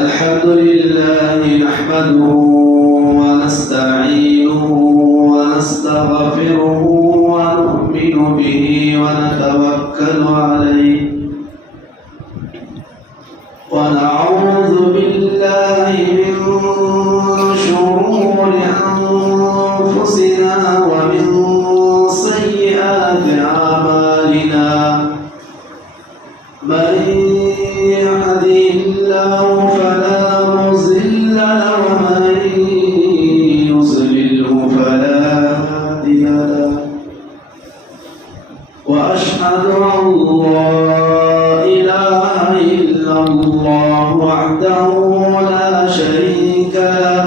الحمد لله نحمده ونستعينه ونستغفره ونؤمن به ونتوكل عليه ونعوذ بالله من شرور أنفسنا ومن سيئات أعمالنا من يهده الله فلا مضل له ومن يضلله فلا هادي له وأشهد أن لا إله إلا الله وحده لا شريك له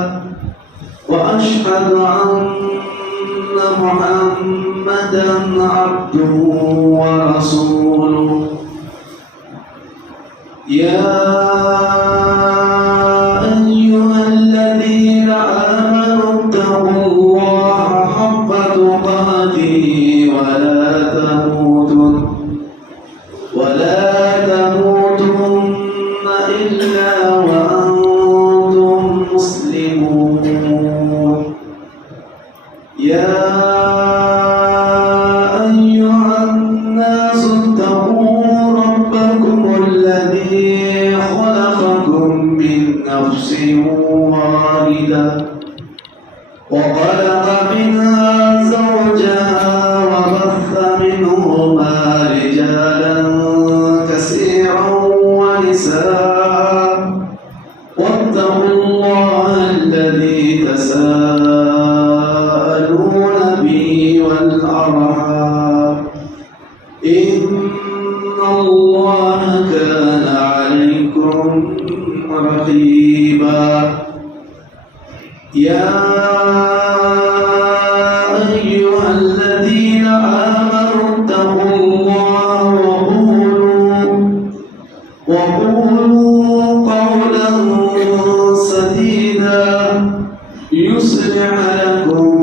وأشهد أن محمدا عبده ورسوله يا أيها الذين آمنوا اتقوا الله حق تقاته ولا تموتن إلا وأنتم مسلمون يا أيها الناس اتقوا ربكم الذي خلقكم من نفس واحدة وخلق منها زوجها وبث منهما رجالا كثيرا ونساء واتقوا الله الذي تساءلون به والأرحام إن الله كان عليكم رقيبا يا أيها الذين آمنوا اتقوا الله وقولوا قولا سديدا يصلح لكم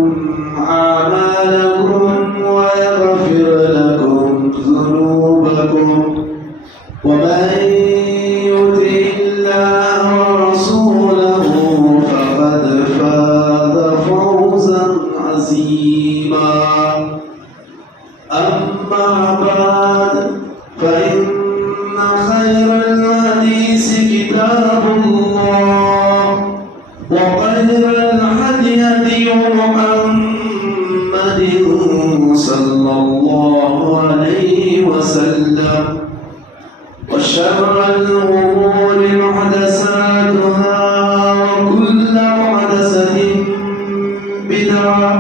أعمالكم ويغفر لكم ذنوبكم ومن يطع الله ورسوله فقد فاز فوزا عظيما أما بعد فإن خير الحديث كتاب الله وخير الهدي هدي محمد صلى الله عليه وسلم وشر الأمور محدثاتها وكل محدثة بدعة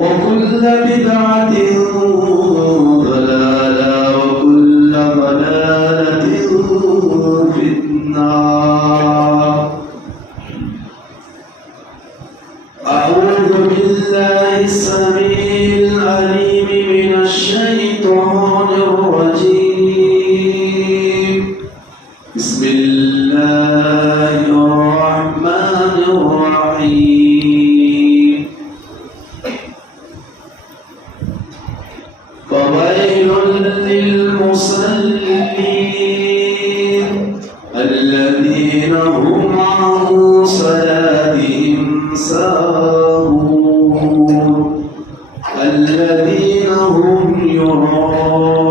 وكل بدعة ضلالة وكل ضلالة في النار. أعوذ بالله السميع العليم من الشيطان الرجيم. بسم الله الرحمن الرحيم. فويل للمصلين الذين هم عن صلاتهم ساهون الذين هم يراءون.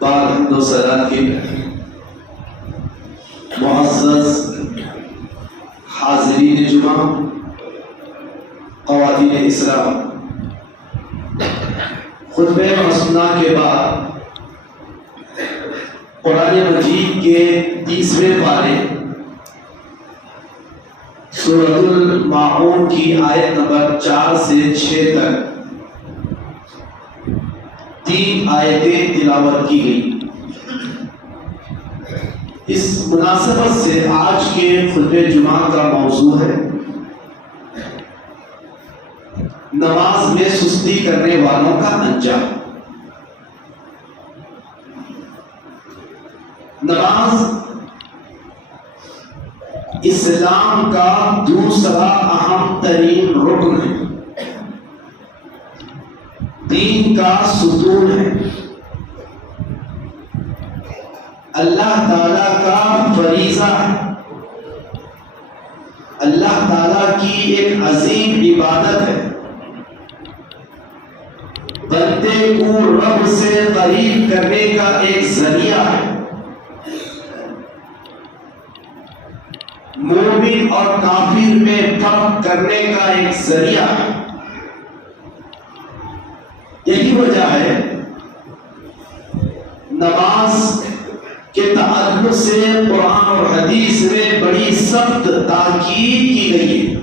بعد حمد و ثنا کے معزز حاضرین جمعہ، خواتین اسلام، خطبہ مسنہ کے بعد قرآن مجید کے 30ویں پارے سورۃ الماعون کی آیت نمبر 4 سے 6 تک 3 آیتیں تلاوت کی گئی۔ اس مناسبت سے آج کے خطبہ جمعہ کا موضوع ہے نماز میں سستی کرنے والوں کا انجام۔ نماز اسلام کا دوسرا اہم ترین رکن ہے، دین کا ستون ہے، اللہ تعالی کا فریضہ ہے، اللہ تعالی کی ایک عظیم عبادت ہے، بندے کو رب سے قریب کرنے کا ایک ذریعہ ہے، مومن اور کافر میں فرق کرنے کا ایک ذریعہ ہے۔ یہی وجہ ہے نماز کے تعلق سے قرآن اور حدیث میں بڑی سخت تاکید کی گئی ہے،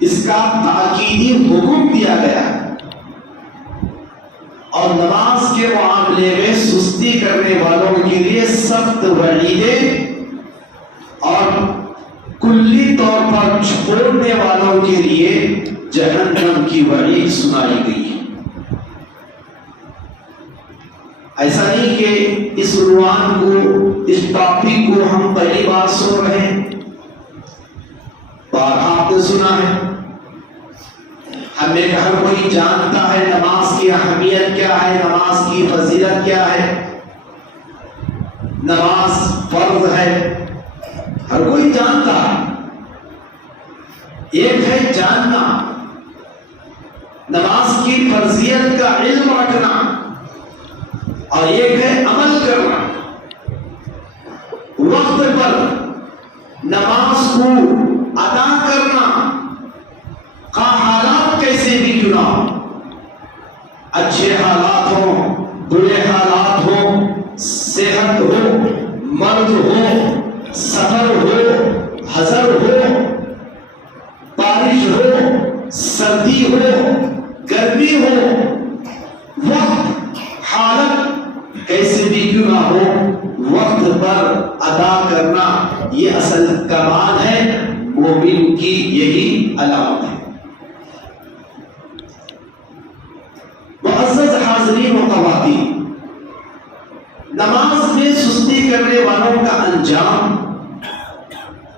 اس کا تاکیدی حکم دیا گیا ہے، اور نماز کے معاملے میں سستی کرنے والوں کے لیے سخت وعیدیں اور کلی طور پر چھوڑنے والوں کے لیے جہنم کی وعید سنائی گئی ہے۔ ایسا نہیں کہ اس عنوان کو، اس ٹاپک کو ہم پہلی بار سن رہے ہیں، بارہا آپ نے سنا ہے، ہم میں ہر کوئی جانتا ہے نماز کی اہمیت کیا ہے، نماز کی فضیلت کیا ہے، نماز فرض ہے، ہر کوئی جانتا ہے۔ ایک ہے جاننا، نماز کی فرضیت کا علم رکھنا، اور ایک ہے عمل کرنا، وقت پر نماز کو ادا کرنا، حالات کیسے بھی کیوں نہ ہو، اچھے حالات ہو، برے حالات ہو، صحت ہو، مرض ہو، سفر ہو، حضر ہو، بارش ہو، سردی ہو، گرمی ہو، وقت حالت کیسے بھی کیوں نہ ہو، وقت پر ادا کرنا یہ اصل کمال ہے، مومن کی یہی علامت ہے۔ معزز حاضرین و خواتین، نماز میں سستی کرنے والوں کا انجام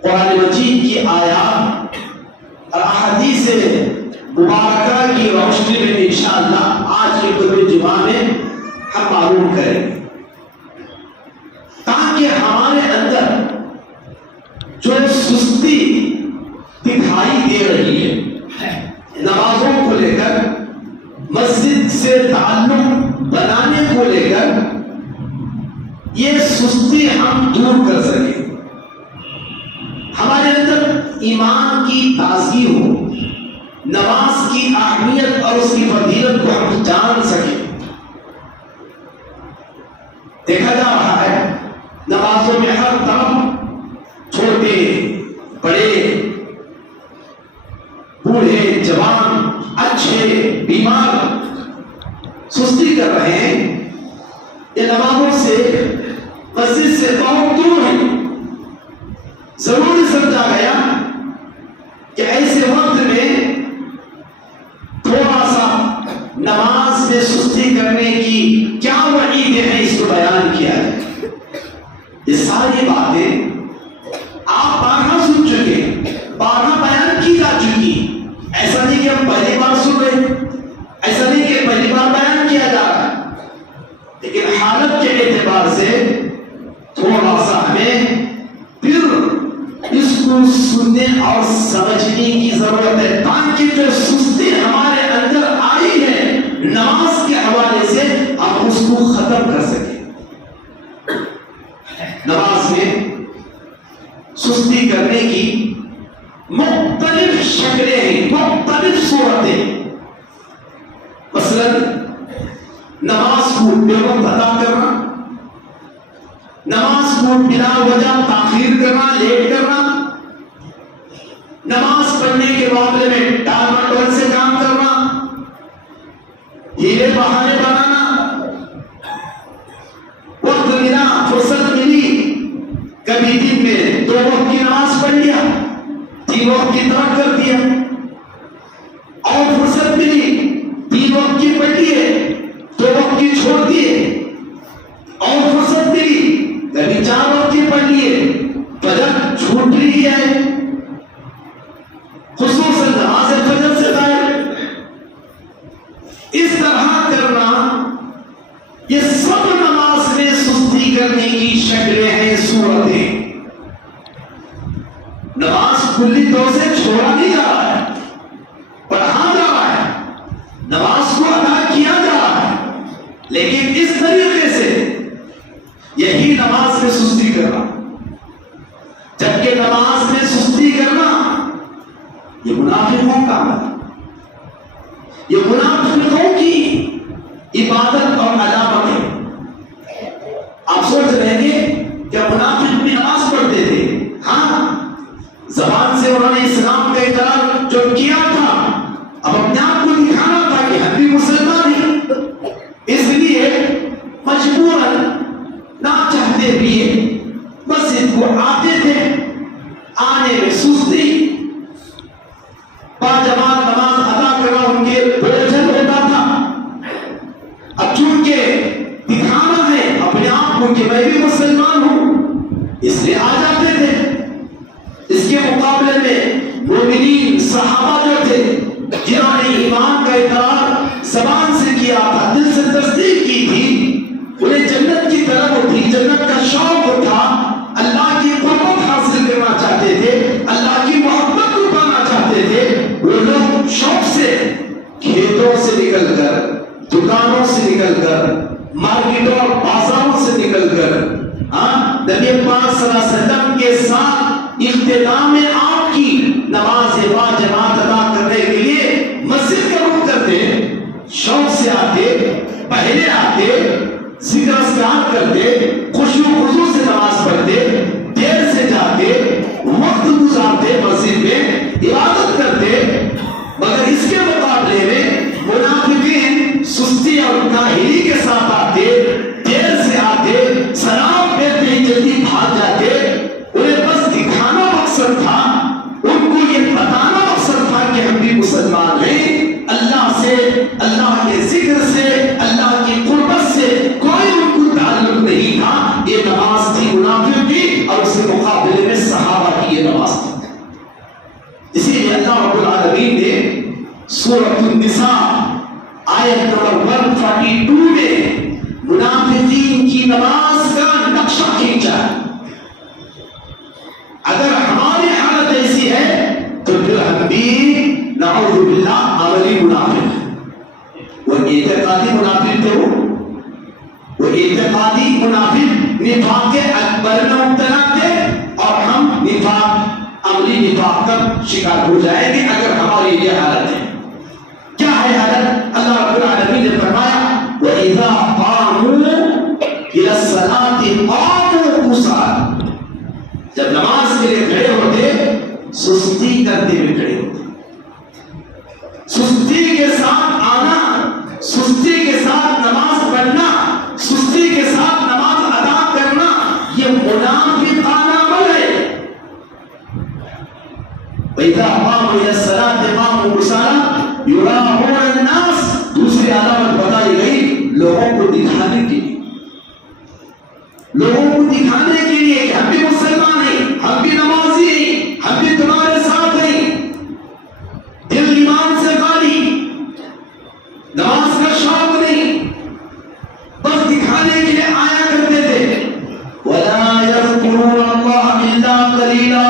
قرآن مجید کی آیات اور احادیث مبارکہ کی روشنی میں انشاءاللہ آج کے خطبہ جمعہ میں ہم معلوم کریں گے، تاکہ ہمارے اندر جو سستی دکھائی دے رہی ہے نمازوں کو لے کر، مسجد سے تعلق بنانے کو لے کر، یہ سستی ہم دور کر سکیں، ہمارے اندر ایمان کی تازگی ہو، نماز کی اہمیت اور اس کی فضیلت کو ہم جان سکیں۔ دیکھا جا رہا ہے نمازوں میں ہر طرف چھوٹے بڑے، بوڑھے جوان، اچھے بیمار سستی کر رہے ہیں، یہ نمازوں سے مسجد سے بہت دور ہے۔ ضروری سمجھا گیا کہ ایسے وقت میں تھوڑا سا نماز میں سستی کرنے کی کیا وعیدیں ہیں اس کو بیان کیا ہے۔ یہ ساری باتیں آپ بارہا سن چکے، بارہا بیان کی جا چکی، ایسا نہیں کہ ہم پہلی بار سن رہے، ایسا نہیں کہ پہلی بار بیان کیا جا رہا ہے، لیکن حالت کے اعتبار سے تھوڑا سا ہمیں پھر اس کو سننے اور سمجھنے کی ضرورت ہے، تاکہ جو سستی ہمارے اندر آئی ہے نماز کے حوالے سے ہم اس کو ختم کر سکیں۔ نماز میں سستی کرنے کی مختلف شکلیں ہیں، مختلف صورتیں، مثلا نماز کو بے وقت ادا کرنا، نماز کو بلا وجہ تاخیر کرنا، لیٹ کرنا، نماز پڑھنے کے معاملے میں ٹال مٹول سے کام کرنا، ہیلے بہانے بنانا، وقت ملا، فرصت ملی، کبھی دن میں 2 وقت کی نماز پڑھ لیا، 3 وقت کی ترک کر دیا، اور فرصت ملی 3 وقت کی پڑھ لیے، 2 وقت کی چھوڑ دیے، اور فرصت ملی کبھی 4 وقت کی یہ سب نماز میں سستی کرنے کی شکلیں ہیں، صورتیں۔ نماز کلی طور سے چھوڑا نہیں جا رہا ہے، پڑھا جا رہا ہے، نماز کو ادا کیا جا رہا ہے، لیکن اس طریقے سے یہی نماز میں سستی کرنا، جبکہ نماز میں سستی کرنا یہ منافقوں کا عمل ہے، یہ منافقوں کی عبادت اور علامت ہے۔ آپ سوچ رہے ہیں کہ منافق بھی نماز پڑھتے تھے، ہاں زبان سے انہوں نے اسلام کا اقرار جو کیا تھا، اب اپنے آپ کو دکھانا تھا کہ ہم بھی مسلمان ہیں، اس لیے مجبوراً نہ چاہتے بھی مسجد کو آتے تھے، آنے میں سستی، باجماعت نماز ادا کرنا ان کے بوجھل ہوتا تھا۔ اب چونکہ دکھانا ہے اپنے آپ کو کہ میں بھی مسلمان ہوں، اس لیے آ جاتے تھے۔ اس کے مقابلے میں مومنین صحابہ جو تھے، جنہوں نے ایمان کا اقرار زبان سے کیا تھا، دل سے تصدیق کی تھی، انہیں جنت کی طرف تھی، جنت کا شوق تھا، اللہ کی قربت حاصل کرنا چاہتے تھے، اللہ کی محبت کو پانا چاہتے تھے۔ وہ لوگ شوق سے کھیتوں سے نکل کر، دکانوں سے نکل کر، مارکیٹوں اور بازاروں سے نکل کر نبی پاک صلی اللہ علیہ وسلم کے ساتھ اختتام آپ کی نماز با جماعت ادا کرنے کے لیے مسجد کا رخ کرتے، شوق سے آتے، پہلے آتے، ذکر اذکار کرتے، خشوع و خضوع سے نماز پڑھتے، دیر سے جاتے، وقت گزارتے، مسجد میں عبادت کرتے، مگر اس کے مقابلے میں منافقین سستی اور کاہلی کے ساتھ آتے، دیر سے آتے، سلام پھیرتے ہی جلدی بھاگ جاتے۔ انہیں بس دکھانا مقصد تھا، ان کو یہ بتانا مقصد تھا کہ ہم بھی مسلمان ہیں، اللہ سے، اللہ کے ذکر سے، اللہ کی قربت سے کوئی ان کو تعلق نہیں تھا۔ یہ نماز تھی منافق کی، اور اس کے مقابلے میں صحابہ کی یہ نماز تھی۔ اسی لیے اللہ رب العالمین نے سورۃ النساء آیت نمبر 142 میں منافقین کی نماز کا نقشہ کھینچا۔ اگر ہماری حالت ایسی ہے تو پھر ہم بھی نعوذ باللہ عملی منافق ہیں۔ وہ اعتقادی منافق تھے، وہ اعتقادی منافق نفاق اکبر میں مبتلا تھے، اور ہم نفاق عملی نفاق کا شکار ہو جائیں گے اگر ہماری یہ حالت ہے۔ کیا ہے حالت؟ اللہ رب العالمین نے فرمایا وَإِذَا قَامُوا إِلَى الصَّلَاةِ قَامُوا كُسَالَىٰ، جب نماز کے لیے کھڑے ہوتے سستی کرتے ہوئے کھڑے ہوتے، سستی کے ساتھ آنا، سستی کے ساتھ نماز پڑھنا، سستی کے ساتھ نماز ادا کرنا، یہ منافقانہ عمل ہے۔ وَإِذَا قَامُوا إِلَى الصَّلَاةِ قَامُوا كُسَالَىٰ یراؤون الناس، دوسری علامت بتائی گئی لوگوں کو دکھانے کے لیے، لوگوں کو دکھانے کے لیے کہ ہم بھی مسلمان ہیں، ہم بھی نمازی ہیں، ہم بھی تمہارے ساتھ ہیں۔ دل ایمان سے خالی، نماز کا شوق نہیں، بس دکھانے کے لیے آیا کرتے تھے۔ وَلَا يَذْكُرُونَ اللَّهَ إِلَّا قَلِيلًا،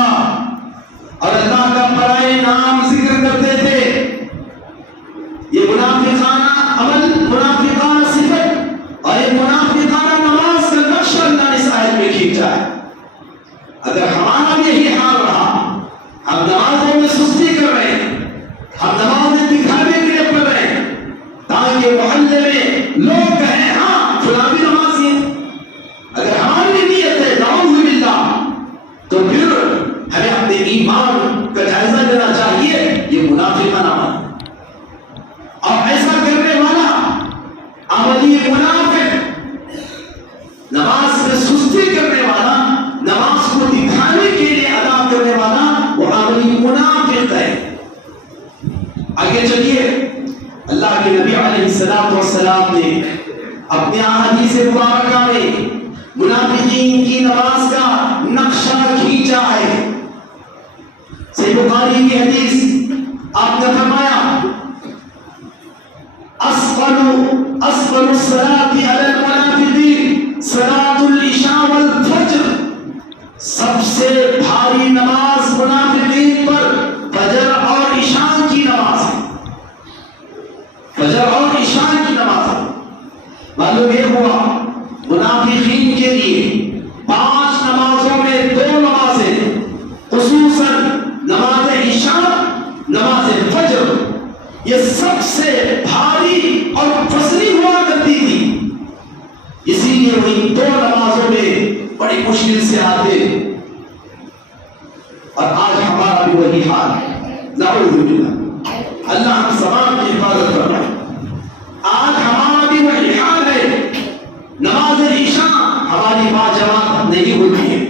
اور اللہ کا برائے نام ذکر کرتے تھے۔ یہ منافقانہ عمل، منافقانہ صفت اور یہ منافقانہ نماز کا نقشہ اللہ نے اس آیت میں کھینچا ہے۔ اگر ہمارا یہی حال رہا، ہم نمازوں میں سستی کر رہے ہیں، ہم نمازیں دکھانے کے لیے پڑھ رہے ہیں تاکہ محلے میں لوگ کہیں ہاں فلاں بھی نمازی ہے، اگر ہماری نیت ہے نعوذ باللہ، تو پھر ہمیں اپنے ایمان کا جائزہ لینا چاہیے۔ یہ منافقانہ عمل، اور ایسا کرنے والا عملی منافق، نماز میں سستی کرنے والا، نماز کو دکھانے کے لیے ادا کرنے والا، وہ عملی منافق ہے۔ آگے چلیے، اللہ کے نبی علیہ الصلوۃ والسلام نے اپنے احادیث مبارکہ میں منافقین کی نماز کا نقشہ کھینچا ہے۔ صحیح بخاری کی حدیث، آپ نے فرمایا اسفل الصلاة علی معلوم یہ ہوا منافقین کے لیے 5 نمازوں میں 2 نمازیں خصوصاً نماز عشاء نماز فجر یہ سب سے بھاری اور فصلی ہوا کرتی تھی، اسی لیے وہ ان 2 نمازوں میں بڑی مشکل سے آتے، اور آج ہمارا بھی وہی حال ہے۔ نعوذ باللہ، اللہ ہم سلام کی حفاظت فرمائے۔ آج ہمارا بھی وہی حال ہے، نماز عشاء ہماری باجماعت نہیں ہوتی ہے،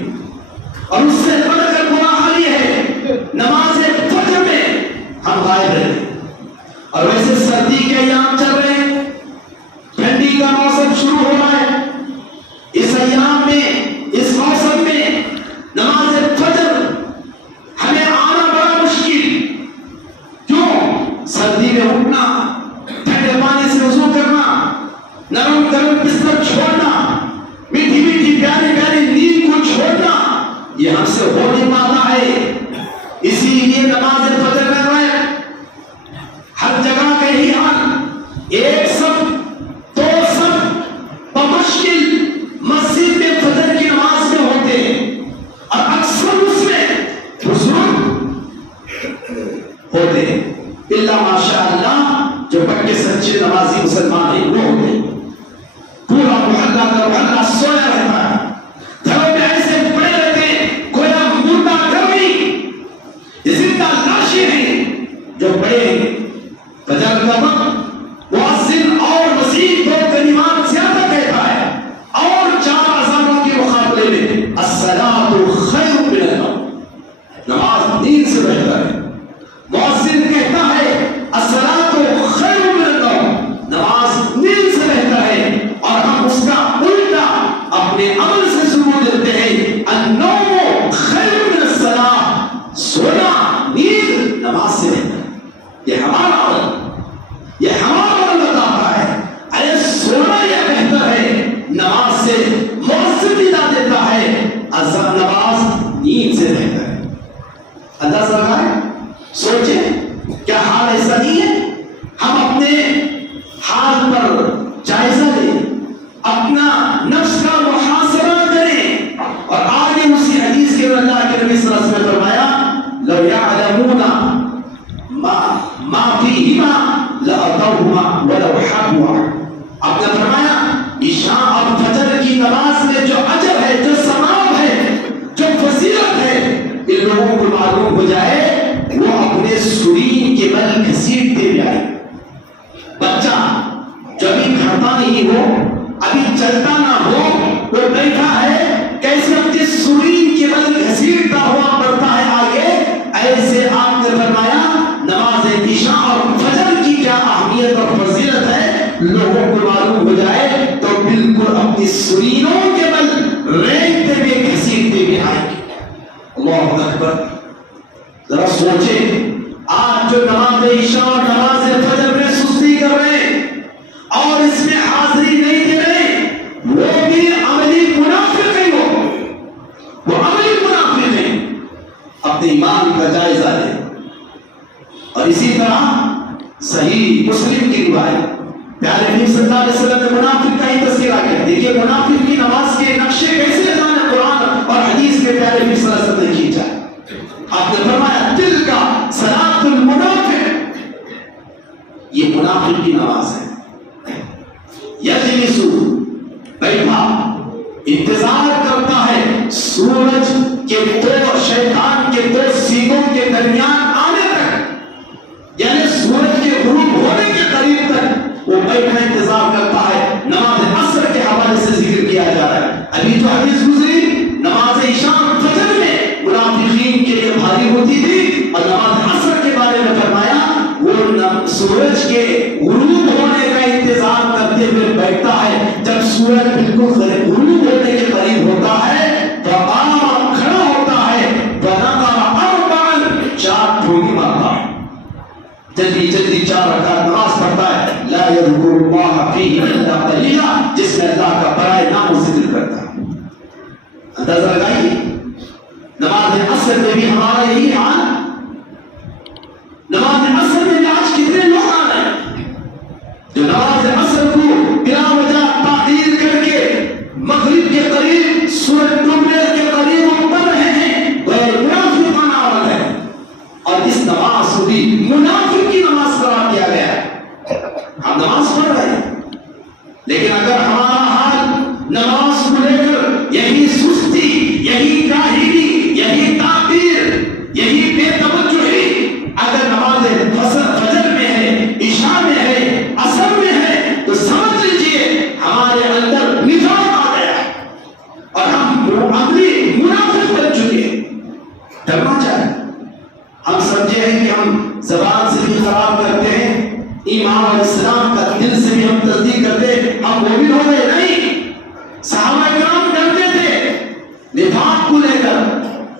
اور اس سے بڑھ کر برا حال یہ ہے نماز فجر میں ہم غائب رہتے۔ اور ویسے سردی کے ایام چل رہے ہیں، ٹھنڈی کا موسم شروع ہو رہا ہے، اس ایام میں اس موسم میں نماز فجر ہمیں آنا بڑا مشکل۔ کیوں؟ سردی میں اٹھنا، ٹھنڈے پانی سے وضو کرنا، نرم گرم بستر چھوڑنا، میٹھی میٹھی پیاری پیاری نیند کو چھوڑنا، یہ ہم سے ہو نہیں پاتا ہے۔ اسی لیے نماز فجر میں رہے ہر جگہ کا یہی حال، ایک سب 2 سب بمشکل مسجد میں فجر کی نماز میں ہوتے ہیں، اور اکثر اس میں بزرگ ہوتے ہیں، اللہ ماشاء اللہ جو پکے سچے نمازی مسلمان ہیں وہ ہوتے ہیں۔ پورا محلہ کا محلہ سویا رہتا ہے، گھروں میں ایسے پڑے رہتے ہیں گویا مردہ گھر نہیں، زندہ لاشیں ہیں جو پڑے ہیں۔ فجر کا وقت مؤذن اور مزید 2 کلمات زیادہ کہتا ہے، اور 4 اذانوں کے مقابلے میں الصلاۃ خیر من النوم، نماز نیند سے بہتر ہے۔ مؤذن کہتا ہے الصلاۃ خیر من النوم، نماز نیند سے بہتر ہے، اور ہم اس کا الٹا اپنے عمل سے ثبوت دیتے ہیں، النوم خیر من الصلاۃ، سونا نیند نماز سے بہتر ہے۔ یہ ہمارا عمل، یہ ہمارا عمل بتاتا ہے، ارے سونا یہ بہتر ہے نماز سے، مؤذن ندا دیتا ہے نماز نیند سے بہتر ہے۔ اندازہ لگائیں، سوچیں، کیا حال ایسا نہیں ہے؟ ہم اپنے حال پر جائزہ لیں، اپنا نفس کا محاسبہ کریں، اور آگے اسی حدیث کے اللہ کے نبی صلی اللہ علیہ وسلم نے فرمایا لو یعلمون ما فیہما لأتوہما ولو حبوا، آپ نے فرمایا عشاء اور فجر کی نماز میں جو اجر ہے، جو ثواب ہے، جو فضیلت ہے، ان لوگوں کو معلوم ہو جائے وہ اپنے سرین کے بل گھسیٹتے بھی آئے۔ بچہ جو ابھی کھڑتا نہیں ہو، ابھی چلتا نہ ہو، وہ بیٹھا ہے کیسے اپنے سرین کے بل گھسیٹتا ہوا بڑھتا ہے آگے، ایسے آپ نے فرمایا نماز عشاء اور فجر کی کیا اہمیت اور فضیلت ہے لوگوں کو معلوم ہو جائے تو بالکل اپنی سرینوں کے بل رینگتے ہوئے گھسیٹتے ہوئے آئیں گے۔ اللہ اکبر، ذرا سوچیں، آج جو نماز عشاء اور نماز فجر میں سستی کر رہے ہیں اور اس میں حاضری نہیں دے رہے، وہ بھی عملی منافق ہیں، وہ عملی منافق ہیں۔ اپنے ایمان کا جائزہ لیں۔ اور اسی طرح صحیح مسلم کی روایت، پیارے نبی صلی اللہ علیہ وسلم نے منافق کا ہی تذکرہ کیا۔ دیکھیے منافق کی نماز کے نقشے کیسے جانے قرآن اور حدیث میں پیارے نبی صلی اللہ علیہ وسلم نے کھینچا۔ آپ نے فرمایا دل کا صلاۃ المنافق، یہ منافق کی نماز ہے۔ یجلس، بیٹھا، انتظار کرتا ہے سورج کے 2 شیطان کے 2 سینگوں کے درمیان آنے تک، یعنی سورج کے غروب ہونے کے قریب تک وہ بیٹھا انتظار کرتا ہے۔ نماز عصر کے حوالے سے ذکر کیا جا رہا ہے، ابھی جو حدیث گزری نماز عشاء فجر میں منافقین کے لیے بھاری ہوتی تھی، اور نماز عصر کے بارے میں فرمایا وہ سورج کے غروب ہونے کا انتظار کرتے ہوئے بیٹھتا ہے۔ جب سورج بالکل غروب ہونے کے قریب ہوتا ہے تو کھڑا ہوتا ہے، چار ٹھوکی مارتا ہے، جلدی جلدی 4 رکعت نماز پڑھتا ہے، لا یذکر اللہ فیہ الا قلیلا، جس میں اللہ کا برائے نام و ذکر کرتا ہے۔ اندازہ لگائیے نماز عصر میں بھی ہمارا یہی حال، نماز عصر میں آج کتنے لوگ آ رہے ہیں جو نماز عصر کو بلا وجہ اگر ہمارا حال نماز کو لے کر یہی سستی، یہی کاہلی، یہی تعبیر، یہی بے توجہی اگر نماز فجر میں ہے، عشاء میں ہے، عصر میں ہے، تو سمجھ لیجئے ہمارے اندر نفاق آ گیا ہے اور ہم عملی منافق بن چکے ہیں۔ ڈرنا چاہیے۔ ہم سمجھے ہیں کہ ہم زبان سے بھی خراب کرتے ہیں، ایمان اور اسلام کا دل سے بھی ہم تصدیق کرتے ہیں، ہم مومن ہو گئے نہیں۔ صحابہ کرام ڈرتے تھے نفاق کو لے کر،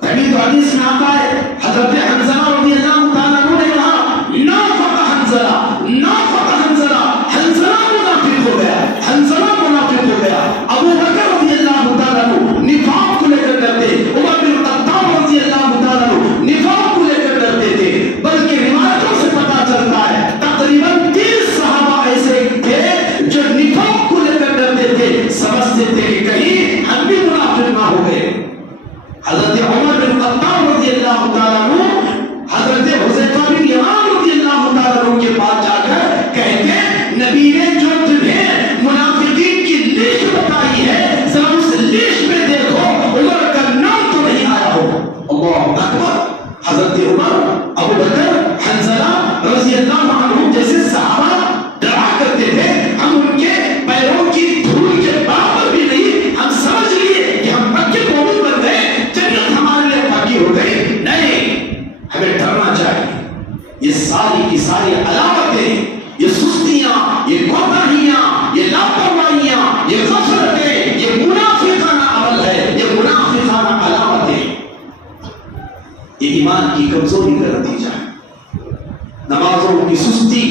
تبھی تو حدیث میں آتا ہے حضرت حنظلہ رضی اللہ تعالیٰ عنہ نے کہا نافق حنظلہ، نافق حنظلہ، حنظلہ منافق ہو گیا، حنظلہ منافق ہو گیا۔ ابو بکر رضی اللہ تعالیٰ عنہ نفاق کو لے کر ڈرتے، عمر بن خطاب رضی اللہ تعالیٰ عنہ نفاق کو لے کر ڈرتے تھے، بلکہ روایتوں سے پتہ چلتا ہے تقریباً 30 صحابہ ایسے تھے جو نفاق کو لے کر ڈرتے تھے، سمجھتے تھے کہ کہیں ہم بھی منافق نہ ہو گئے۔ حضرت عمر بن خطاب رضی اللہ تعالیٰ عنہ حضرت حذیفہ بن یمان رضی اللہ تعالیٰ عنہ کے پاس جا کر کہتے نبی نے جو تمہیں منافقین کی لسٹ بتائی ہے ذرا اس لسٹ میں دیکھو عمر کا نام تو نہیں آیا ہو۔ اللہ اکبر۔ حضرت عمر، ابو بکر، حنظلہ رضی اللہ عنہ جیسے صحابہ ڈرا کرتے تھے، ہم ان کے پیروں کی دھول کے برابر بھی نہیں، ہم سمجھ لیے کہ ہم پکے مومن بن گئے، جنت ہمارے لیے پکی ہو گئی۔ نہیں، ہمیں ڈرنا چاہیے۔ یہ ساری کی ساری علامتیں، یہ سستیاں، یہ کوتاہیاں، یہ لاپرواہیاں، یہ غفلتیں، یہ منافقانہ عمل ہے، یہ منافقانہ علامتیں، یہ ایمان کی کمزوری کا نتیجہ ہے۔ نمازوں کی سستی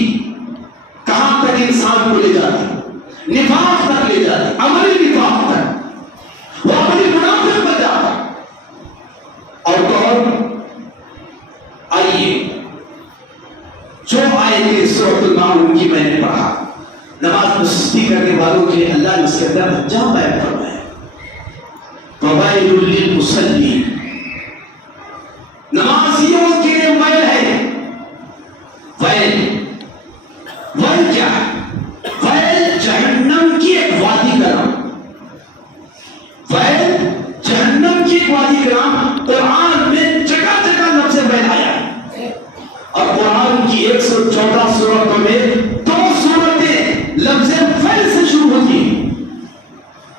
کہاں تک انسان کو لے جاتی؟ نفاق تک لے جاتی، عملی نفاق تک، وہ عملی منافق بن جاتا۔ اور کون؟ آئیے جو آیتیں سورۃ الماعون کی میں نے پڑھا، نماز میں سستی کرنے والوں کے لیے اللہ نے اس کے اندر انجام بیان فرمایا۔ وَوَيْلٌ لِّلْمُصَلِّينَ، نمازیوں کے لیے ویل ہے۔ ویل، ویل کیا ہے؟ ویل جہنم کی ایک وادی کا نام، ویل جہنم کی ایک وادی کا نام۔ قرآن میں جگہ جگہ لفظ ویل آیا ہے، اور قرآن کی 114 سورتوں میں 2 سورتیں لفظ ویل سے شروع ہوتی ہیں۔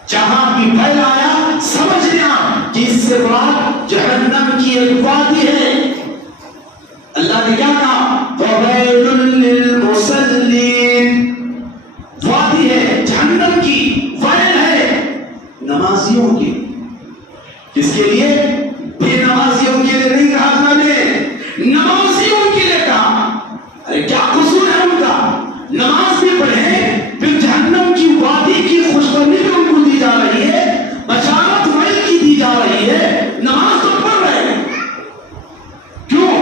جہاں بھی ویل آیا سمجھ لیا کہ اس سے مراد جہنم کی ایک وادی ہے۔ اللہ نے کیا کہا؟ وَوَيْلٌ لِّلْمُصَلِّينَ، وادی ہے جہنم کی، ویل ہے نمازیوں کی۔ کس کے لیے؟ بے نمازیوں کے لیے نہیں کہا اللہ نے، نمازیوں کے لیے کہا۔ ارے کیا قصور ہے ان کا؟ نماز بھی پڑھیں، پھر جہنم کی وادی کی خوشخبری بھی ان کو دی جا رہی ہے، بشارت ویل کی دی جا رہی ہے، نماز تو پڑھ رہے ہیں۔ کیوں؟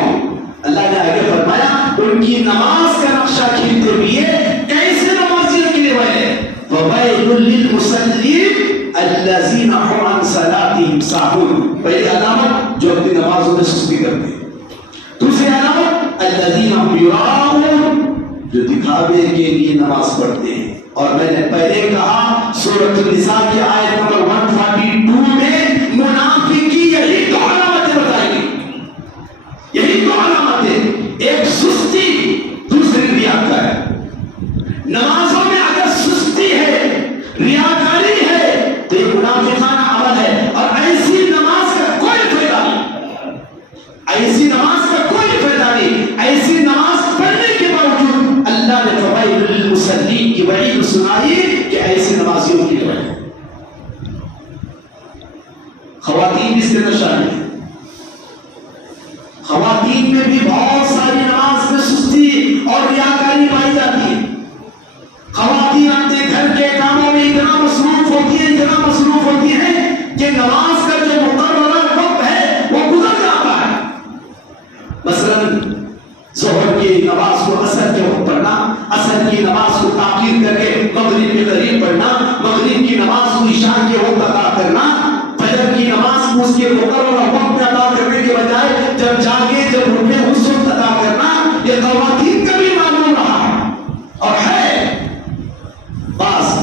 اللہ نے آگے فرمایا ان کی نماز کا نقشہ کھینچتے ہوئے کیسے نمازیوں کے لیے ویل ہے۔ وَوَيْلٌ لِّلْمُصَلِّينَ الَّذِينَ هُمْ عَنْ صَلَاتِهِمْ سَاهُونَ، پہلی علامت جو اپنی نمازوں میں سستی کرتے ہیں۔ دوسری علامت الَّذِينَ هُمْ يُرَاءُونَ، جو دکھاوے کے لیے نماز پڑھتے ہیں۔ اور میں نے پہلے کہا سورۃ النساء کی آیت نمبر 142 میں منافق کی یہی 2 علامتیں بتائی گئی، یہی 2 علامتیں، ایک سستی، دوسری ریاکاری۔ نمازوں میں اگر سستی ہے، ریاکاری ہے، تو یہ منافقانہ عمل ہے، اور ایسی نماز کا کوئی فائدہ نہیں، ایسی نماز کا کوئی فائدہ نہیں۔ ایسی نماز پڑھنے کے باوجود اللہ نے فوائل للمصلین کی وعید سنائی کہ ایسی نمازیوں کی وجہ۔ خواتین بھی اس کے اندر شامل ہیں، خواتین میں بھی بہت ساری نماز میں سستی اور ریاکاری پائی جاتی ہے۔ خواتین اپنے گھر کے کاموں میں اتنا مصروف ہوتی ہیں، اتنا مصروف ہوتی ہیں کہ نماز کا جو مقررہ وقت ہے وہ گزر جاتا ہے۔ مثلاً ظہر کی نماز کو عصر کے وقت پڑھنا، عصر کی نماز کو تاخیر کر کے مغرب کے قریب پڑھنا، مغرب کی نماز کو عشاء کے وقت ادا کرنا، فجر کی نماز کو اس کے مقررہ وقت میں ادا کرنے کے بجائے جب جاگے جب اٹھے اس وقت ادا کرنا، یہ خواتین کا بھی معمول رہا ہے اور ہے۔ بعض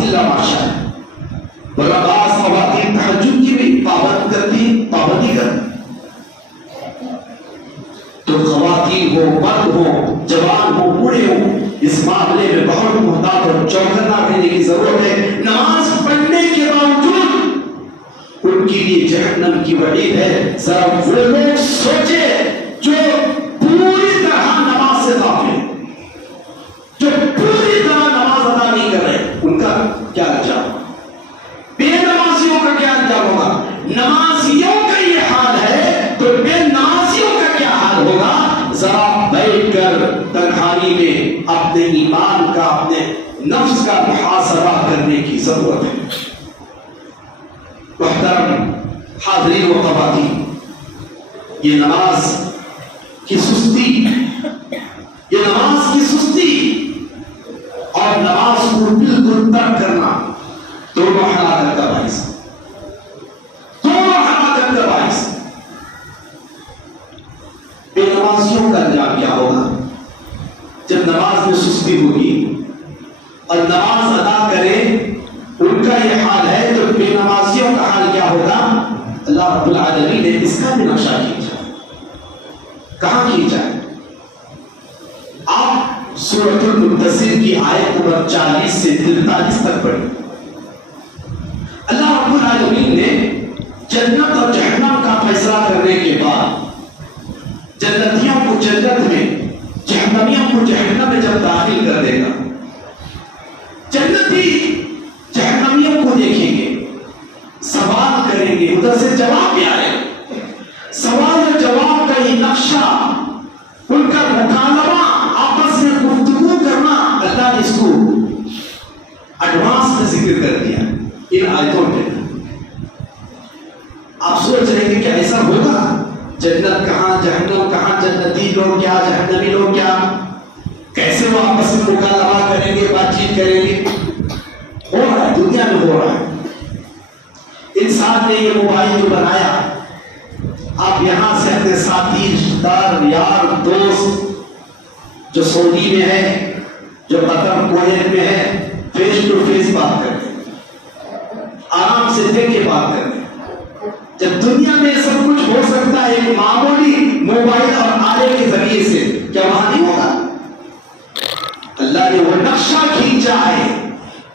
خواتین ہو، مرد ہو، جوان ہو، بوڑھے ہو، اس معاملے میں بہت محتاط اور چوکنا رہنے کی ضرورت ہے۔ نماز پڑھنے کے باوجود ان کے لیے جہنم کی وعید ہے۔ ذرا وہ لوگ سوچے جو پوری طرح نماز سے غافل ہیں، جو پوری طرح نماز ادا نہیں کر رہے، ان کا کیا انجام؟ بے نمازیوں کا کیا انجام ہوگا؟ نمازیوں کا یہ حال ہے تو بے نمازیوں کا کیا حال ہوگا؟ ذرا بیٹھ کر تنہائی میں اپنے ایمان کا، اپنے نفس کا محاسبہ کرنے کی ضرورت ہے۔ محترم حاضرین و خواتین، یہ نماز کی سستی، یہ نماز کی سستی اور نماز کو بالکل ترک کرنا دونوں ہلاکت کا باعث، دونوں ہلاکت کا باعث۔ بے نمازیوں کا انجام کیا ہوگا؟ جب نماز میں سستی ہوگی اور نماز ادا کرے ان کا یہ حال ہے، تو بے نمازیوں کا حال کیا ہوگا؟ اللہ رب العالمین نے اس کا بھی نقشہ کھینچا۔ کہاں کھینچا؟ آپ سورۃ المدثر کی آیت نمبر 40 سے 43 تک پڑھیں۔ اللہ رب العالمین نے جنت اور جہنم کا فیصلہ کرنے کے بعد جنتیوں کو جنت میں، جہنمیوں کو جہنم میں جب داخل کر دے گا، جنتی جہنمیوں کو دیکھیں گے، سوال کریں گے، ادھر سے جواب بھی آئے گا۔ سوال اور جواب کا یہ نقشہ، ان کا مکالمہ، آپس میں گفتگو کرنا، اللہ نے اس کو ایڈوانس میں ذکر کر دیا ان آیتوں میں۔ آپ سوچ رہے ہیں کہ ایسا ہوگا؟ جنت کہاں، جہنم کہاں، جنتی لوگ کیا، جہنمی لوگ کیا، کیسے وہ آپس میں مکالمہ کریں گے، بات چیت کریں گے؟ ہو رہا ہے، دنیا میں ہو رہا ہے۔ انسان نے یہ موبائل جو بنایا، آپ یہاں سے اپنے ساتھی، رشتہ دار، یار، دوست جو سعودی میں ہے، جو قطر، کویت میں ہے، فیس ٹو فیس بات کرتے ہیں، آرام سے دیکھ کے بات کرتے ہیں۔ جب دنیا میں سب کچھ ہو سکتا ہے ایک معمولی موبائل اور آلے کے ذریعے سے، کیا وہاں نہیں ہوگا؟ اللہ نے وہ نقشہ کھینچا ہے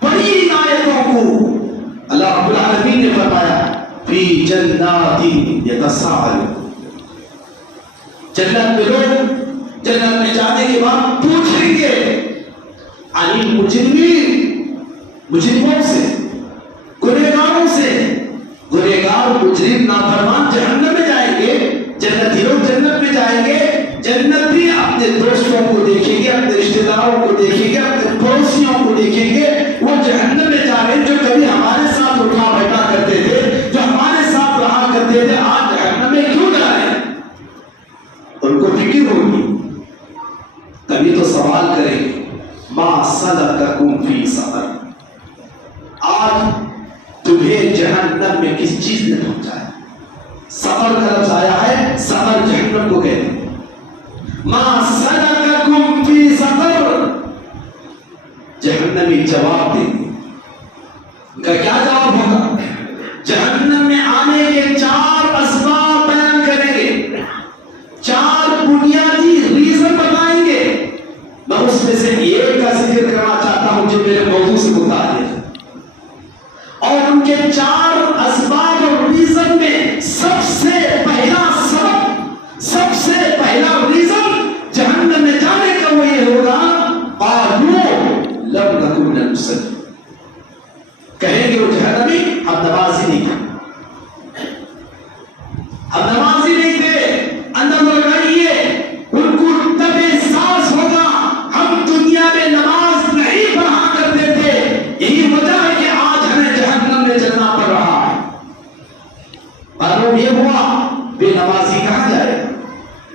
بڑی آیتوں کو۔ اللہ رب العالمین نے فرمایا فی جنات یتساءلون، جنت میں لوگ جنت میں جانے کے بعد پوچھیں گے عن المجرمین، مجرموں سے، گنہگاروں سے۔ گنہگار، مجرم، نافرمان جہنم میں جائیں گے، جنتی لوگ جنت میں جائیں گے۔ جنتی اپنے دوستوں کو دیکھیں گے، اپنے رشتہ داروں کو دیکھیں گے، اپنے پڑوسیوں کو دیکھیں گے، وہ جہنم میں جا رہے جو کبھی ہمارے ساتھ اٹھا بیٹھا کرتے تھے، جو ہمارے ساتھ رہا کرتے تھے، آج جہنم میں کیوں جا رہے ہیں؟ ان کو فکر ہوگی، تبھی تو سوال کریں گے ما سلککم فی سقر، آج تمہیں جہنم میں کس چیز نے پہنچایا؟ سقر کا لفظ آیا ہے، سقر جہنم کو کہتے ہیں۔ ما سلککم فی سقر، جہنمی جواب دیں گے۔ ان کا کیا جواب ہوگا؟ جہنم میں آنے کے 4 اسباب بیان کریں گے، 4 بنیادی ریزن بتائیں گے۔ میں اس میں سے ایک کا ذکر کرنا چاہتا ہوں جو میرے موضوع سے متعلق ہے، اور ان کے 4 اسباب اور ریزن میں سب سے پہلا سبب، سب سے پہلا ریزن جہنم میں جانے کا وہ یہ ہوگا قالوا لم نکن من المصلین، کہیں گے وہ جہنمی ہم نماز ہی نہیں تھے، ہم نماز ہی نہیں تھے۔ اندر لگائیے ان کو تب احساس ہوگا ہم دنیا میں نماز نہیں پڑھا کرتے تھے، یہی وجہ ہے کہ آج ہمیں جہنم میں جلنا پڑ رہا ہے۔ معلوم یہ ہوا بے نمازی کہاں جائے گا؟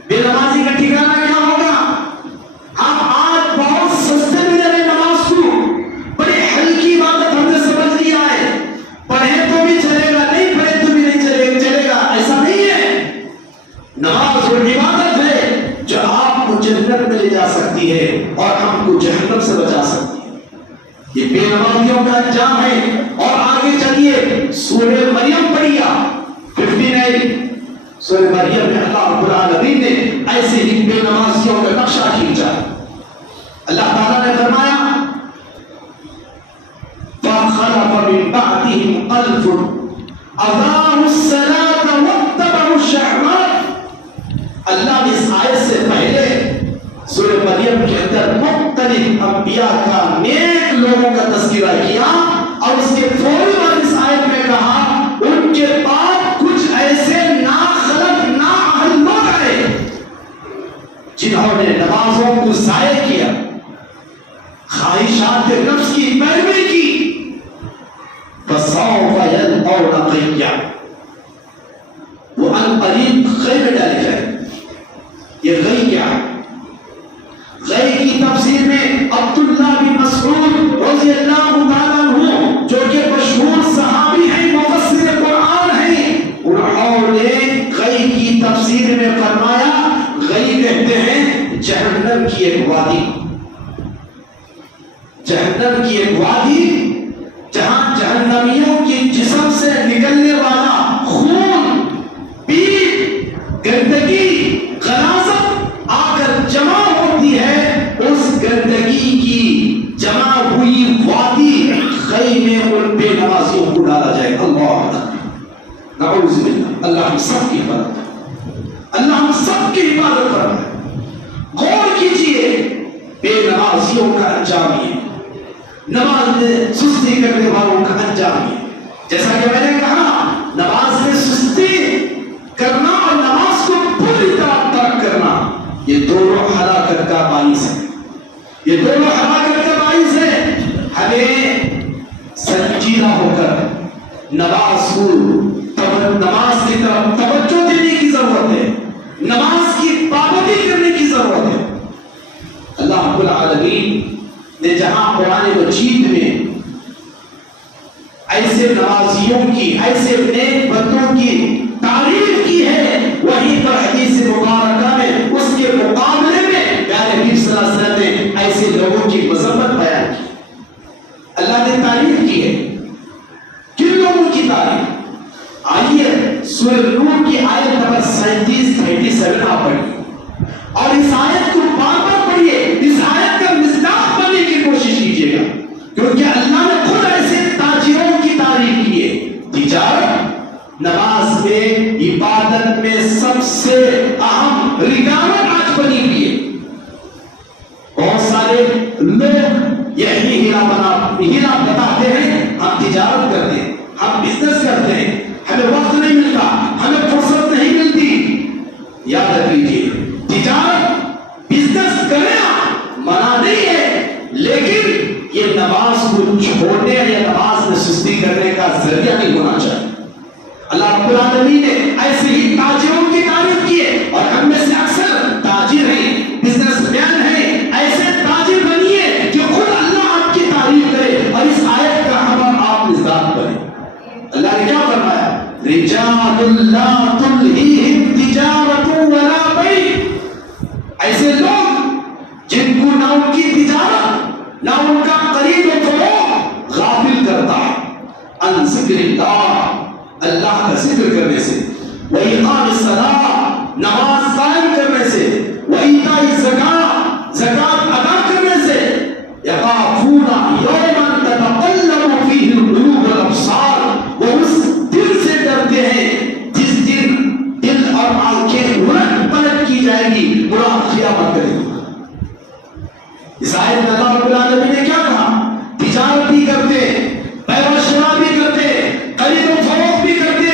بے نمازی کا ٹھکانہ کیا ہوگا؟ ہم آج بہت سستے میں لے نماز کو، بڑی ہلکی عبادت ہم نے سمجھ لیا ہے، پڑھے تو بھی چلے گا، نہیں پڑھے تو بھی نہیں چلے گا، ایسا نہیں ہے۔ نماز وہ عبادت ہے جو آپ کو جنت میں لے جا سکتی ہے اور ہم کو جہنم سے بچا سکتی ہے۔ یہ بے نمازیوں کا انجام ہے۔ اور آگے چلیے سورہ مریم پڑھیے 59، سورہ مریم میں اللہ رب العالمین نے ایسے ہی بے نمازیوں کا نقشہ کھینچا. اللہ تعالیٰ نے فرمایا فَخَلَفَ مِن بَعْدِهِمْ خَلْفٌ أَضَاعُوا الصَّلَاةَ وَاتَّبَعُوا الشَّهَوَاتِ. اللہ نے اس آیت سے پہلے سورہ مریم کے اندر مختلف انبیاء کا نیک لوگوں کا تذکرہ کیا اور اس کے فوری بعد اس آیت میں کہا ان کے بعد کچھ ایسے ناخلف نااہل لوگ آئے جنہوں نے نمازوں کو ضائع کیا، خواہشات نفس کی پیروی کی. فَسَوْفَ يَلْقَوْنَ غَيًّا، وہ عنقریب غی میں ڈالے جائے. یہ غی کیا ہے؟ غی کی تفسیر میں عبداللہ بن مسعود رضی اللہ تعالیٰ عنہ جو کہ مشہور صحابی ہیں، مفسر قرآن ہیں، انہوں نے غی کی تفسیر میں فرمایا غی کہتے ہیں جہنم کی ایک وادی. جہنم کی ایک وادی جہاں جہنمیوں کی جسم سے نکلنے والا خون، پیپ، گندگی، غلاظت آ کر جمع ہوتی ہے. اس گندگی کی جمع ہوئی وادی غی میں ان بے نمازیوں کو ڈالا جائے. اللہ نعوذ باللہ. اللہ ہم سب کی حفاظت، اللہ ہم سب کی حفاظت فرمائے. غور کیجئے بے نمازیوں کا انجام یہ، نماز میں سستی کرنے والوں کا انجام یہ. جیسا کہ میں نے کہا نماز میں سستی کرنا اور نماز کو پوری طرح ترک کرنا یہ دونوں ہلاکت کا باعث ہے. یہ دونوں ہلاکت کا باعث ہے. ہمیں سنجیدہ ہو کر نماز کی طرف توجہ دینے کی ضرورت ہے. نماز کی پابندی کرنے کی ضرورت ہے. اللہ رب العالمین نے جہاں قرآن مجید میں ایسے نمازیوں کی، ایسے نیک بندوں کی تعریف کی ہے، وہیں پر حدیث مبارکہ میں اس کے مقابلے میں پیارے نبی صلی اللہ علیہ وسلم نے ایسے لوگوں کی مذمت بیان کی. اللہ نے تعریف کی ہے. کن لوگوں کی تعریف؟ آئیے سورہ نور کی آیت نمبر 37 آپ پڑھیے اور اس آیت کو بار بار پڑھیے. اس آیت کا مصداق بننے کی کوشش کیجیے گا کیونکہ اللہ نے خود ایسے تاجروں کی تعریف کی ہے. تجارت نماز میں، عبادت میں سب سے اہم رکاوٹ آج بنی ہوئی ہے. بہت سارے لوگ یہی ہیرا بتاتے ہیں ہم تجارت کرتے ہیں، ہم بزنس کرتے ہیں، ہمیں وقت نہیں ملتا، ہمیں فرصت نہیں ملتی. یاد رکھ لیجیے تجارت بزنس کرنا منع نہیں ہے، لیکن یہ نماز کو چھوڑنے یا نماز میں سستی کرنے کا ذریعہ نہیں ہونا چاہیے. اللہ رب العالمین نے ایسے ہی تاجروں کی تعریف کی ہے اور ہم میں سے اکثر تاجر ہیں، بزنس مین ہیں. ایسے تاجر بنیے کہ خود اللہ آپ کی تعریف کرے اور اس آیت کا ہم آپ مصداق بنے. اللہ نے کیا فرمایا؟ رجال لا تلہیہم تجارت ولا بیع. ایسے لوگ جن کو نہ ان کی تجارت نہ ان کا خرید و فروخت غافل کرتا ہے ان ذکر اللہ کا ذکر کرنے سے، وَإِقَامِ الصَّلَاةِ نماز قائم کرنے سے، وَإِيتَاءِ الزَّكَاةِ زکات ادا کرنے سے. يَخَافُونَ يَوْمًا تَتَقَلَّبُ فِيهِ الْقُلُوبُ وَالْأَبْصَارُ. وہ اس دل سے ڈرتے ہیں جس دن دل اور آنکھیں الٹ پلٹ کی جائے گی، برا قیامت کرے گی. اس آیت میں اللہ رب العالمین نے کیا کہا؟ تجارت بھی کرتے، بیع و شراء بھی کرتے، خرید و فروخت بھی کرتے،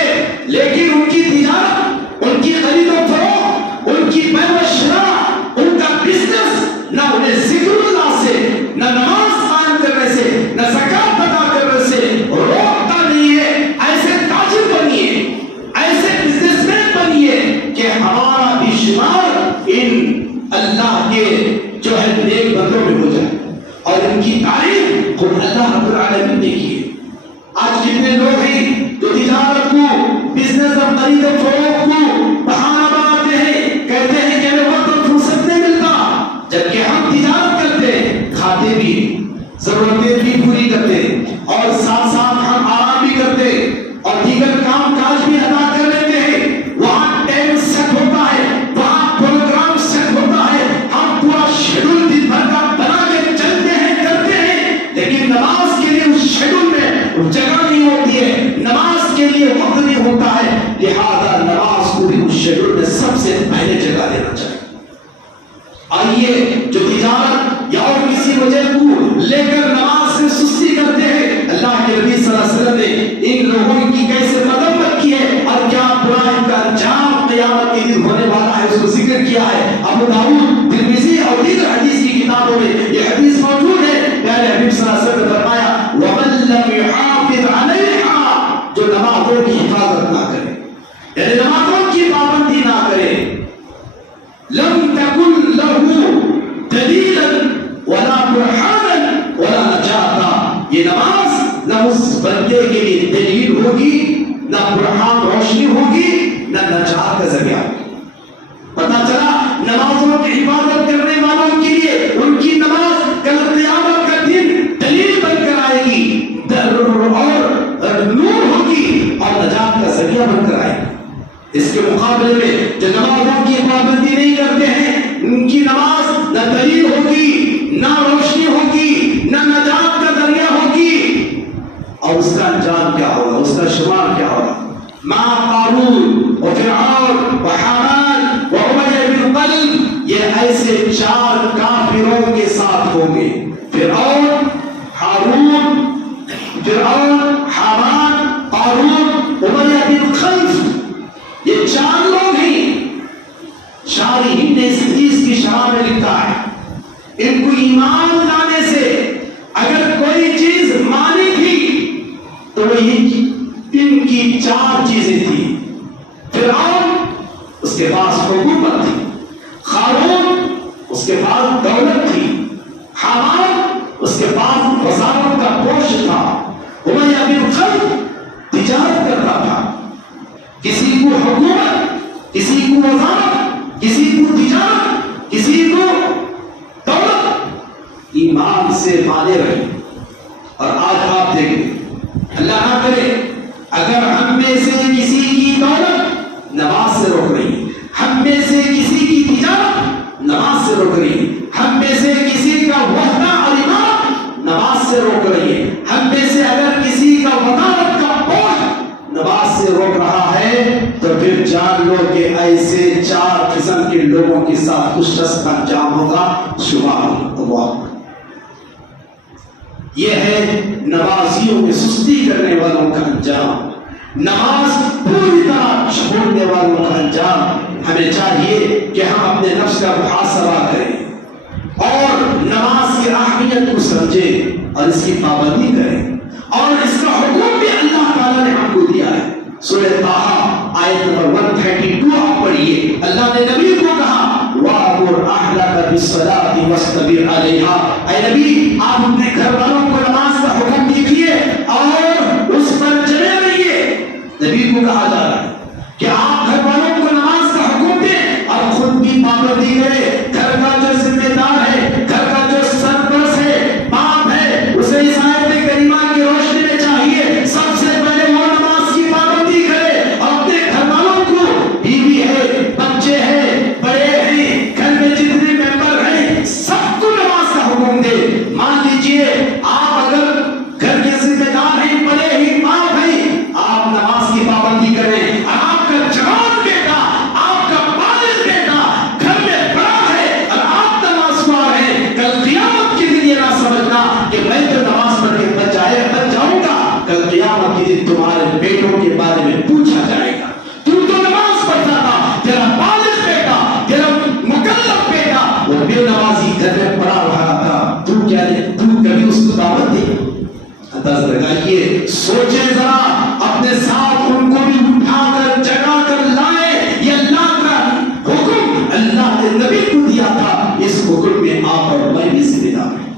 لیکن ان کی تجارت، ان کی خرید و فروخت، ان کی بیع و شراء، ان کا بزنس نہ انہیں ذکر اللہ سے، نہ نماز قائم کرنے سے، نہ زکات ادا کرنے سے روکتا نہیں ہے. ایسے تاجر بنیے، ایسے بزنس مین بنیے کہ ہمارا بھی شمار ان اللہ کے جو ہے نیک بندوں میں ہو جائے. اور ان کی تعریف خود اللہ رب العالمین نے کی ہے. آج جتنے لوگ ہیں جو تجارت کو، بزنس اور خرید و فروخت کو بہانہ بناتے ہیں، کہتے ہیں کہ ہمیں وقت اور فرصت نہیں ملتا، جبکہ ہم تجارت کرتے، کھاتے بھی، ضرورتیں بھی پوری کرتے اور ساتھ ساتھ ہم آرام بھی کرتے اور دیگر کام کاج بھی ادا کر لیتے ہیں. وہاں ٹائم سیٹ ہوتا ہے، جگہ نہیں ہوتی ہے، نماز کے لیے وقت نہیں ہوتا ہے، لہذا نماز کو بھی اس شیڈول میں سب سے پہلے جگہ دینا چاہیے۔ آئیے جو تجارت یا اور کسی وجہ کو لے کر نماز سے سستی کرتے ہیں، اللہ کے نبی صلی اللہ علیہ وسلم نے ان لوگوں کی کیسے مذمت کی ہے اور کیا برا ان کا انجام قیامت کے دن ہونے والا ہے اس کو ذکر کیا ہے۔ ابو داؤد، ترمذی اور دیگر حدیث کی کتابوں میں یہ حدیث موجود ہے۔ پیارے حبیب صلی اللہ علیہ وسلم نے فرمایا وَمَن لَّمْ يُحَافِظْ عَلَيْهَا، جو نمازوں کی حفاظت نہ کرے، یعنی نمازوں کی پابندی نہ کرے، لم تكن له دلیلا ولا برہانا ولا نجاتا، یہ نماز نہ اس بندے کے لیے دلیل ہوگی، نہ برہان روشنی ہوگی، نہ نجات کا ذریعہ۔ پتہ چلا نمازوں کی حفاظت کرنے والوں کے لیے ان کی نماز کل قیامت کا دن دلیل بن کر آئے گی اور نور ہوگی اور نجات کا ذریعہ بن کر آئے گی۔ اس کے مقابلے میں جو نمازوں کی پابندی نہیں کرتے ہیں ان کی نماز نہ دلیل ہوگی، نہ روشنی ہوگی، نہ نجات کا ذریعہ ہوگی، اور اس کا انجام کیا ہوگا، اس کا شمار کیا ہوگا۔ ماں قارون و فرعون و حامان و امیہ بن خلف، یہ ایسے چار کافروں کے ساتھ ہوں گے، فرعون، حامان، قارون، امیہ بن خلف، یہ چار لوگ ہیں۔ شارحین نے اس حدیث کی شرح میں لکھا ہے ان کو ایمان لانے سے اگر کوئی چیز مانی تھی تو وہ ان کی چار چیزیں تھیں۔ فرعون، اس کے پاس حکومت تھی، قارون، اس کے پاس دولت تھی، حامان، اس کے پاس وزارت کا پوش تھا، امیہ بن خلف تجارت کرتا تھا۔ کسی کو حکومت، کسی کو وزارت، کسی کو تجارت، کسی کو دولت، ایمان سے مانے رہے۔ اور آج آپ دیکھیں اللہ نہ کرے اگر ہم میں سے کسی کی دولت نماز سے روک رہی، ہم میں سے کسی کی تجارت نماز سے روک رہی، ہم میں سے کسی کا وحدہ اور امامت نماز سے روک رہی ہے، ہم میں سے اگر کسی کا وزارت کا پوش نماز سے روک رہا ہے، تو پھر جان لو کہ ایسے چار قسم کے لوگوں کے ساتھ کچھ شخص کا انجام ہوگا، شمار اللہ۔ یہ ہے نمازیوں میں سستی کرنے والوں کا انجام، نماز پوری طرح چھوڑنے والوں کا انجام۔ ہمیں چاہیے کہ ہم اپنے نفس کا محاسبہ کریں اور نماز کی اہمیت کو سمجھیں اور اس کی پابندی کریں، اور اس کا حکم بھی اللہ تعالیٰ نے ہم کو دیا ہے۔ سورہ طٰہٰ آیت نمبر 132 آپ پڑھیے، اللہ نے نبی کو کہا وَأْمُرْ أَهْلَكَ بِالصَّلَاةِ وَاصْطَبِرْ عَلَيْهَا، اے نبی آپ اپنے گھر والوں کو نماز کا حکم دیجیے اور اس پر چلے رہیے۔ نبی کو کہا جا رہا ہے کہ آپ گھر والوں کو نماز کا حکم دیں اور خود بھی پابندی کریں۔ گھر کا جو ذمہ دار ہے، گھر کا جو سرپرست ہے، باپ ہے، اسے اس آیت کریمہ کی روشنی میں چاہیے سب سے پہلے وہ نماز کی پابندی کرے اور اپنے گھر والوں کو، بیوی ہے، بچے ہیں، بڑے ہیں، گھر میں جتنے ممبر ہیں سب کو نماز کا حکم دے۔ مان لیجئے آپ اگر گھر کے ذمہ دار ہیں، بڑے ہی باپ ہیں، آپ نماز کی پابندی کریں۔ آپ کا جوان بیٹا، آپ کا بالغ بیٹا گھر میں بڑا ہے اور آپ نماز پڑھ رہے ہیں، کل قیامت کے دن یہ نہ سمجھنا کہ میں تو نماز پڑھ کے بچ جاؤں گا، کل قیامت کے دن تمہارے بیٹوں کے بارے میں پوچھا جائے گا، تو نماز پڑھتا تھا، تیرا بالغ بیٹا، تیرا مکلف بیٹا وہ بے نمازی گھر میں پڑا رہا تھا، تو کبھی اس کو دعوت دی؟ لگائیے، سوچیں ذرا اپنے ساتھ ان کو بھی اٹھا کر جگا کر لائے۔ یہ اللہ کا حکم اللہ نے نبی کو دیا تھا، اس حکم میں آپ اور میں بھی ذمہ دار ہیں،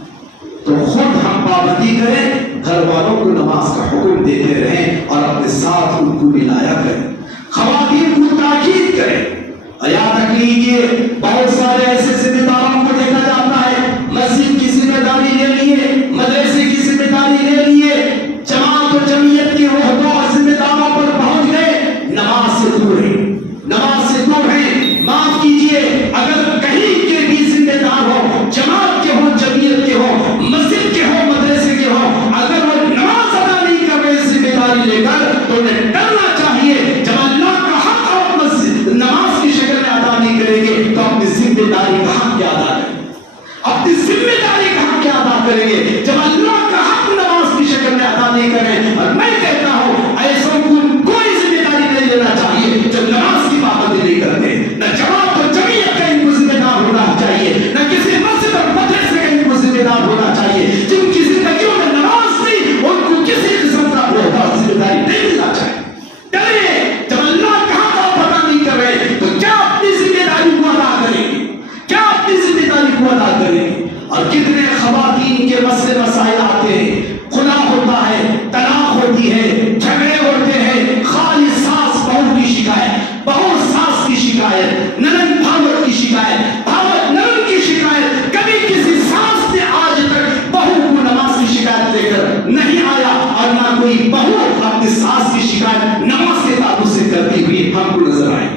تو خود ہم پابندی کریں، گھر والوں کو نماز کا حکم دیتے رہیں اور اپنے ساتھ ان کو بھی لایا کریں۔ خواتین کو تاکید کریں۔ یاد رکھ لیجیے بہت سارے ایسے ذمہ داروں کو دیکھا جاتا ہے مسجد کی ذمہ داری لے لیے، مدرسے کی ذمہ داری لے لیے، جماعت و جمعیت کی عہدوں اور ذمہ داروں پر پہنچ گئے، نماز سے دور ہیں، نماز سے دور ہیں۔ معاف کیجیے اگر کہیں کے بھی ذمہ دار ہو، جماعت کے ہو، جمعیت کے ہو، مسجد کے ہو، مدرسے کے ہو، اگر وہ نماز ادا نہیں کر ہم کو نظر آئیں.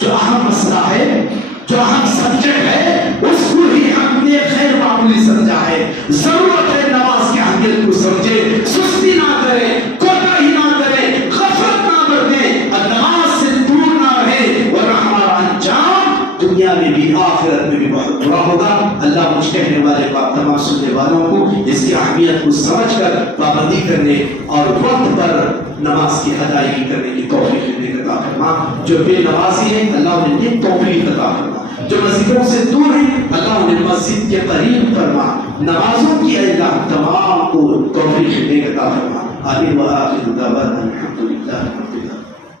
جو اہم مسئلہ ہے، جو اہم سبجیکٹ ہے، اس کو ہی ہم نے غیر معمولی سمجھا ہے. ضرورت ہے نماز کی اہمیت کو سمجھے، سستی نہ کرے، کوتاہی نہ کرے، غفلت نہ برتے، اور نماز سے دور نہ رہے، ورنہ ہمارا انجام دنیا میں بھی آخرت میں بھی بہت برا ہوگا. اللہ مجھ کہنے والے کو، تمام سننے والوں کو اس کی اہمیت کو سمجھ کر پابندی کرنے اور وقت پر نماز کی ادائیگی کرنے کی توفیق عطا فرما. جو بے نمازی ہیں اللہ انہیں توفیق عطا فرما. جو مسجدوں سے دور ہیں اللہ انہیں مسجد کے قریب فرما. نمازوں کی اللہ تمام کو توفیق عطا فرما. آمین و آخر دعوانا الحمدللہ.